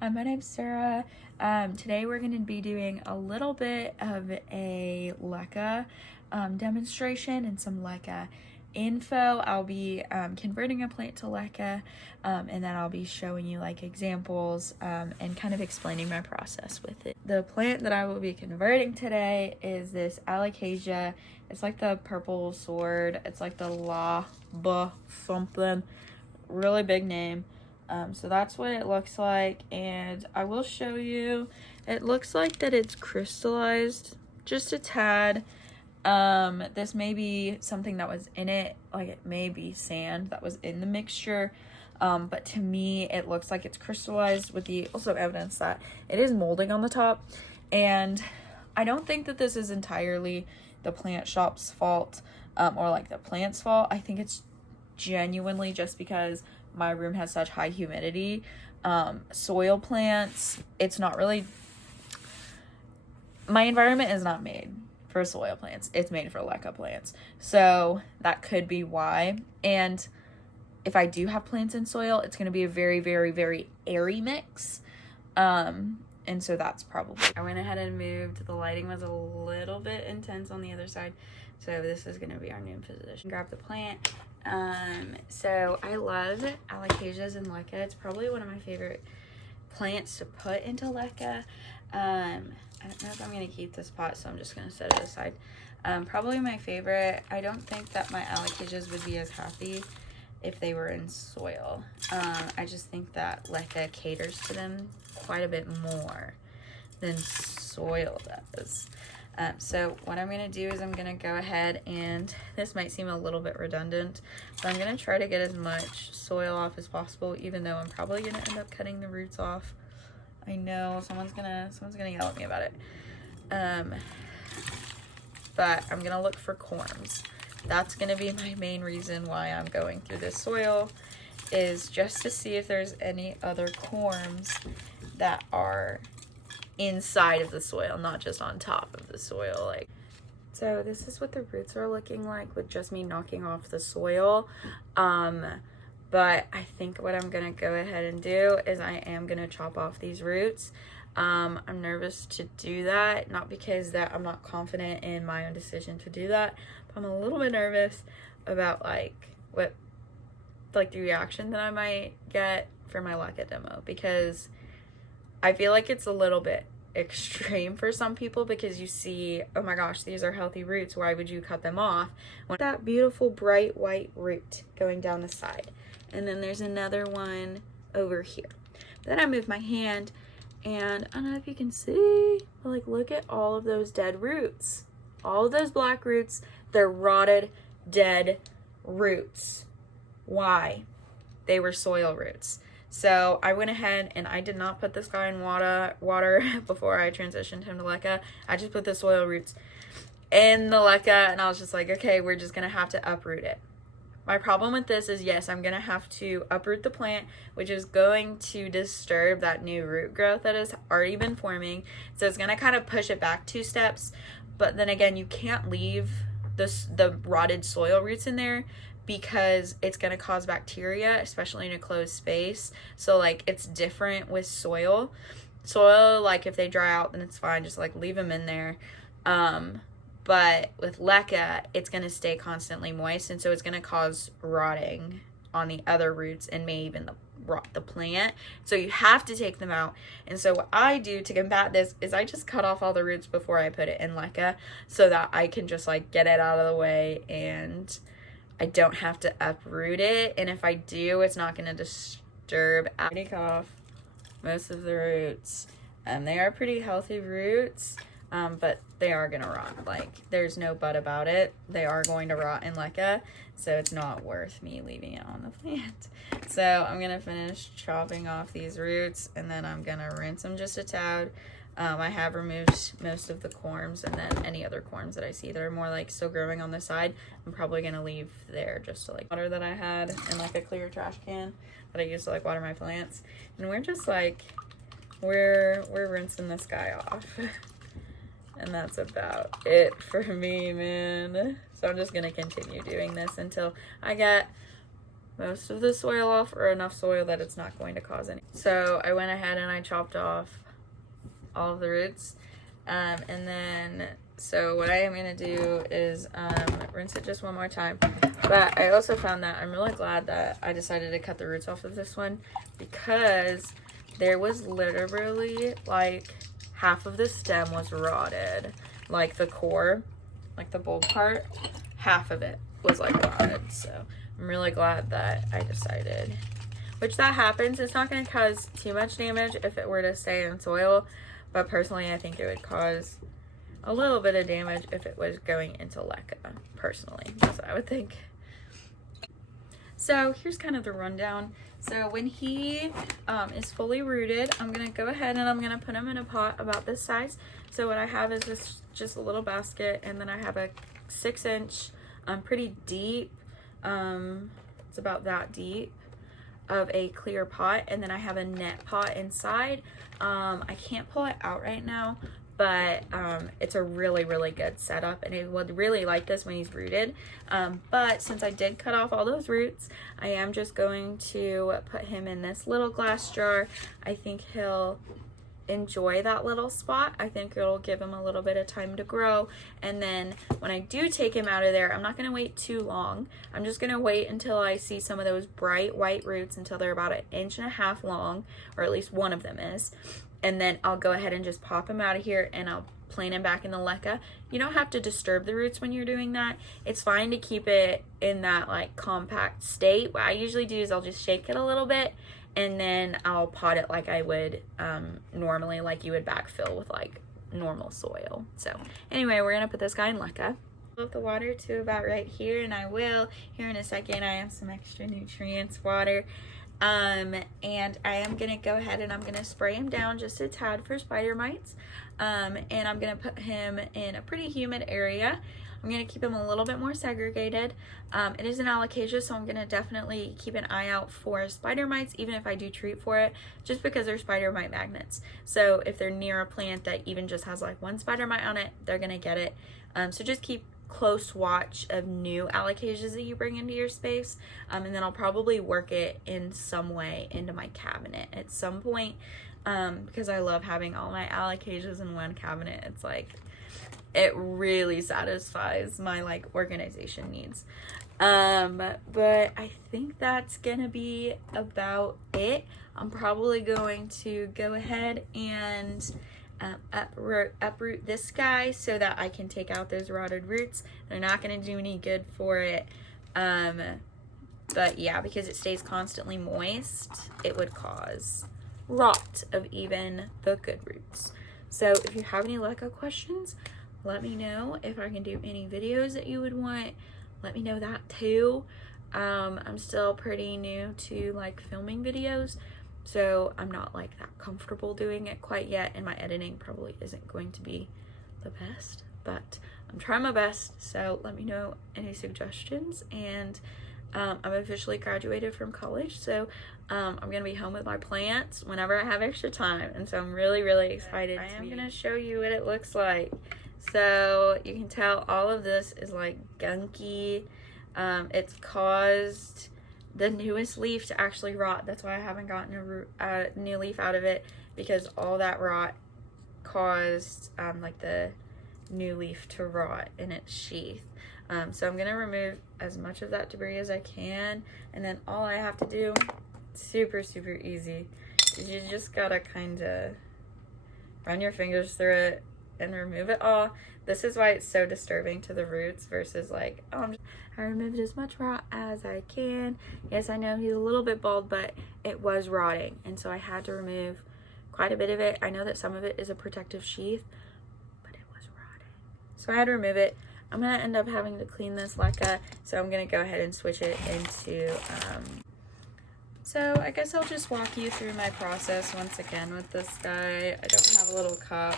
My name's Sarah. Today we're going to be doing a little bit of a LECA demonstration and some LECA info. I'll be converting a plant to LECA, and then I'll be showing you like examples and kind of explaining my process with it. The plant that I will be converting today is this alocasia. It's like the purple sword. It's like the something, really big name. So that's what it looks like, and I will show you. It looks like that it's crystallized just a tad. This may be something that was in it, like it may be sand that was in the mixture, but to me it looks like it's crystallized, with the also evidence that it is molding on the top. And I don't think that this is entirely the plant shop's fault, or like the plant's fault. I think it's genuinely just because my room has such high humidity. Soil plants, it's not really, my environment is not made for soil plants. It's made for LECA plants. So that could be why. And if I do have plants in soil, it's going to be a very, very, very airy mix. And so that's probably, I went ahead and moved. The lighting was a little bit intense on the other side. So this is going to be our new position. Grab the plant. So I love alocasias and LECA. It's probably one of my favorite plants to put into LECA. I don't know if I'm going to keep this pot, so I'm just going to set it aside. Probably my favorite. I don't think that my alocasias would be as happy if they were in soil. I just think that LECA caters to them quite a bit more than soil does. So what I'm going to do is I'm going to go ahead, and this might seem a little bit redundant, but I'm going to try to get as much soil off as possible, even though I'm probably going to end up cutting the roots off. I know someone's gonna yell at me about it. But I'm going to look for corms. That's going to be my main reason why I'm going through this soil, is just to see if there's any other corms that are inside of the soil, not just on top of the soil. Like, so this is what the roots are looking like with just me knocking off the soil. But I think what I'm gonna go ahead and do is I am gonna chop off these roots. I'm nervous to do that, not because that I'm not confident in my own decision to do that, but I'm a little bit nervous about like what, like the reaction that I might get for my LECA demo, because I feel like it's a little bit extreme for some people, because you see, oh my gosh, these are healthy roots, why would you cut them off? That beautiful bright white root going down the side, and then there's another one over here. Then I move my hand, and I don't know if you can see, but like look at all of those dead roots, all of those black roots. They're rotted, dead roots. Why? They were soil roots. So I went ahead and I did not put this guy in water before I transitioned him to LECA. I just put the soil roots in the LECA, and I was just like, okay, we're just gonna have to uproot it. My problem with this is, yes, I'm gonna have to uproot the plant, which is going to disturb that new root growth that has already been forming. So it's gonna kind of push it back 2 steps. But then again, you can't leave the rotted soil roots in there, because it's going to cause bacteria, especially in a closed space. So like it's different with soil. Soil, like if they dry out, then it's fine, just like leave them in there. But with LECA, it's going to stay constantly moist, and so it's going to cause rotting on the other roots and may even rot the plant. So you have to take them out. And so what I do to combat this is I just cut off all the roots before I put it in LECA, so that I can just like get it out of the way and I don't have to uproot it. And if I do, it's not going to disturb. I already cut off most of the roots. They are pretty healthy roots, but they are going to rot. Like, there's no but about it. They are going to rot in LECA, so it's not worth me leaving it on the plant. So I'm going to finish chopping off these roots, and then I'm going to rinse them just a tad. I have removed most of the corms, and then any other corms that I see that are more like still growing on the side, I'm probably gonna leave there, just to like water that I had in like a clear trash can that I used to like water my plants. And we're just like, we're rinsing this guy off. And that's about it for me, man. So I'm just gonna continue doing this until I get most of the soil off, or enough soil that it's not going to cause any. So I went ahead and I chopped off all of the roots. And then, so what I am going to do is rinse it just one more time. But I also found that I'm really glad that I decided to cut the roots off of this one, because there was literally like half of the stem was rotted. Like the core, like the bulb part, half of it was like rotted. So I'm really glad that I decided, which that happens. It's not going to cause too much damage if it were to stay in soil. But personally, I think it would cause a little bit of damage if it was going into LECA, personally. That's what I would think. So here's kind of the rundown. So when he is fully rooted, I'm going to go ahead and I'm going to put him in a pot about this size. So what I have is this, just a little basket, and then I have a 6-inch, pretty deep, it's about that deep, of a clear pot, and then I have a net pot inside. I can't pull it out right now, but it's a really, really good setup, and I would really like this when he's rooted. But since I did cut off all those roots, I am just going to put him in this little glass jar. I think he'll enjoy that little spot. I think it'll give him a little bit of time to grow, and then when I do take him out of there, I'm not going to wait too long. I'm just going to wait until I see some of those bright white roots, until they're about 1.5 inches long, or at least one of them is, and then I'll go ahead and just pop him out of here, and I'll plant him back in the LECA. You don't have to disturb the roots when you're doing that. It's fine to keep it in that like compact state. What I usually do is I'll just shake it a little bit, and then I'll pot it like I would normally, like you would backfill with like normal soil. So anyway, we're gonna put this guy in LECA. Fill the water to about right here, and I will here in a second. I have some extra nutrients water, and I am gonna go ahead and I'm gonna spray him down just a tad for spider mites, and I'm gonna put him in a pretty humid area. I'm going to keep him a little bit more segregated. It is an alocasia, so I'm going to definitely keep an eye out for spider mites, even if I do treat for it, just because they're spider mite magnets. So if they're near a plant that even just has like one spider mite on it, they're going to get it. So just keep close watch of new alocasias that you bring into your space, and then I'll probably work it in some way into my cabinet at some point, because I love having all my alocasias in one cabinet. It's like, it really satisfies my like organization needs. But I think that's gonna be about it. I'm probably going to go ahead and uproot this guy so that I can take out those rotted roots. They're not gonna do any good for it. But yeah, because it stays constantly moist, it would cause rot of even the good roots. So if you have any LECA questions, let me know. If I can do any videos that you would want, let me know that too. I'm still pretty new to like filming videos, so I'm not like that comfortable doing it quite yet, and my editing probably isn't going to be the best, but I'm trying my best. So let me know any suggestions. And I'm officially graduated from college, so I'm gonna be home with my plants whenever I have extra time, and so I'm really, really excited. I am gonna show you what it looks like. So you can tell all of this is like gunky. It's caused the newest leaf to actually rot. That's why I haven't gotten a new leaf out of it, because all that rot caused like the new leaf to rot in its sheath. So I'm gonna remove as much of that debris as I can, and then all I have to do, super easy, is you just gotta kind of run your fingers through it and remove it all. This is why it's so disturbing to the roots versus like, oh, I removed as much rot as I can. Yes, I know he's a little bit bald, but it was rotting, and so I had to remove quite a bit of it. I know that some of it is a protective sheath, but it was rotting, so I had to remove it. I'm gonna end up having to clean this LECA, so I'm gonna go ahead and switch it into so I guess I'll just walk you through my process once again with this guy. I don't have a little cup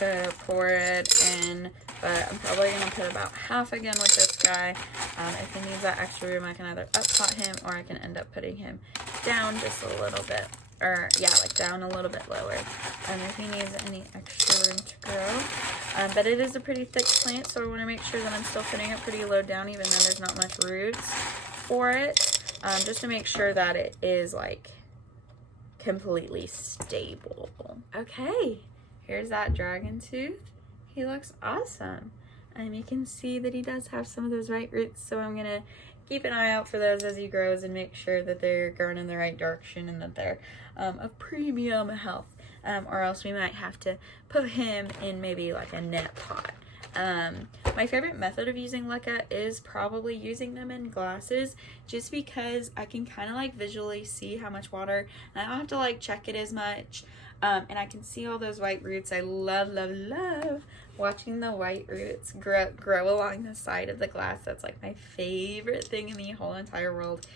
to pour it in, but I'm probably gonna put about half again with this guy. If he needs that extra room, I can either up pot him, or I can end up putting him down just a little bit, or yeah, like down a little bit lower, if he needs any extra room to grow. But it is a pretty thick plant, so I want to make sure that I'm still putting it pretty low down, even though there's not much roots for it. just to make sure that it is like completely stable. Okay, here's that dragon tooth. He looks awesome. You can see that he does have some of those right roots, so I'm gonna keep an eye out for those as he grows and make sure that they're growing in the right direction and that they're of premium health, or else we might have to put him in maybe like a net pot. My favorite method of using LECA is probably using them in glasses, just because I can kind of like visually see how much water, and I don't have to like check it as much, and I can see all those white roots. I love watching the white roots grow along the side of the glass. That's like my favorite thing in the whole entire world.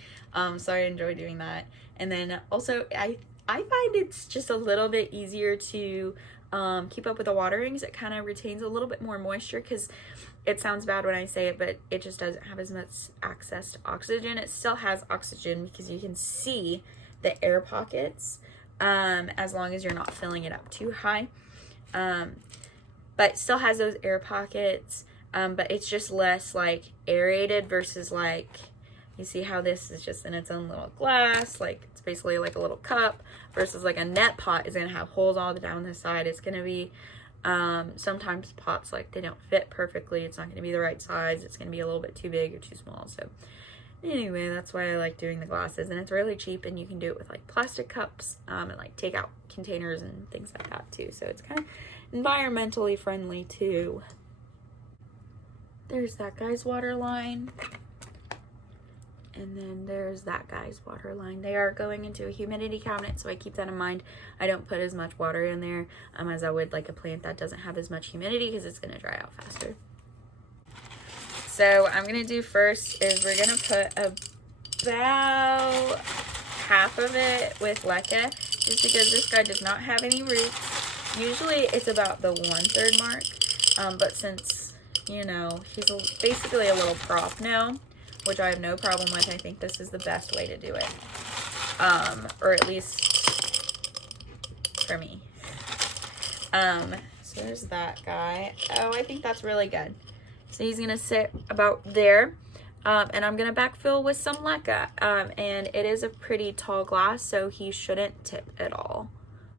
So I enjoy doing that. And then also I find it's just a little bit easier to keep up with the watering, because it kind of retains a little bit more moisture, because it sounds bad when I say it, but it just doesn't have as much access to oxygen. It still has oxygen because you can see the air pockets, as long as you're not filling it up too high. But it still has those air pockets, but it's just less like aerated versus like, you see how this is just in its own little glass, like it's basically like a little cup, versus like a net pot is gonna have holes all down the side. It's gonna be, sometimes pots, like they don't fit perfectly. It's not gonna be the right size. It's gonna be a little bit too big or too small. So anyway, that's why I like doing the glasses, and it's really cheap, and you can do it with like plastic cups, and like takeout containers and things like that too. So it's kind of environmentally friendly too. There's that guy's water line, and then there's that guy's water line. They are going into a humidity cabinet, so I keep that in mind. I don't put as much water in there as I would like a plant that doesn't have as much humidity, because it's going to dry out faster. So I'm going to do first is we're going to put about half of it with LECA, just because this guy does not have any roots. Usually it's about the 1/3 mark, but since, you know, he's basically a little prop now, which I have no problem with, I think this is the best way to do it, or at least for me. So there's that guy. Oh, I think that's really good. So he's gonna sit about there, and I'm gonna backfill with some LECA, and it is a pretty tall glass, so he shouldn't tip at all.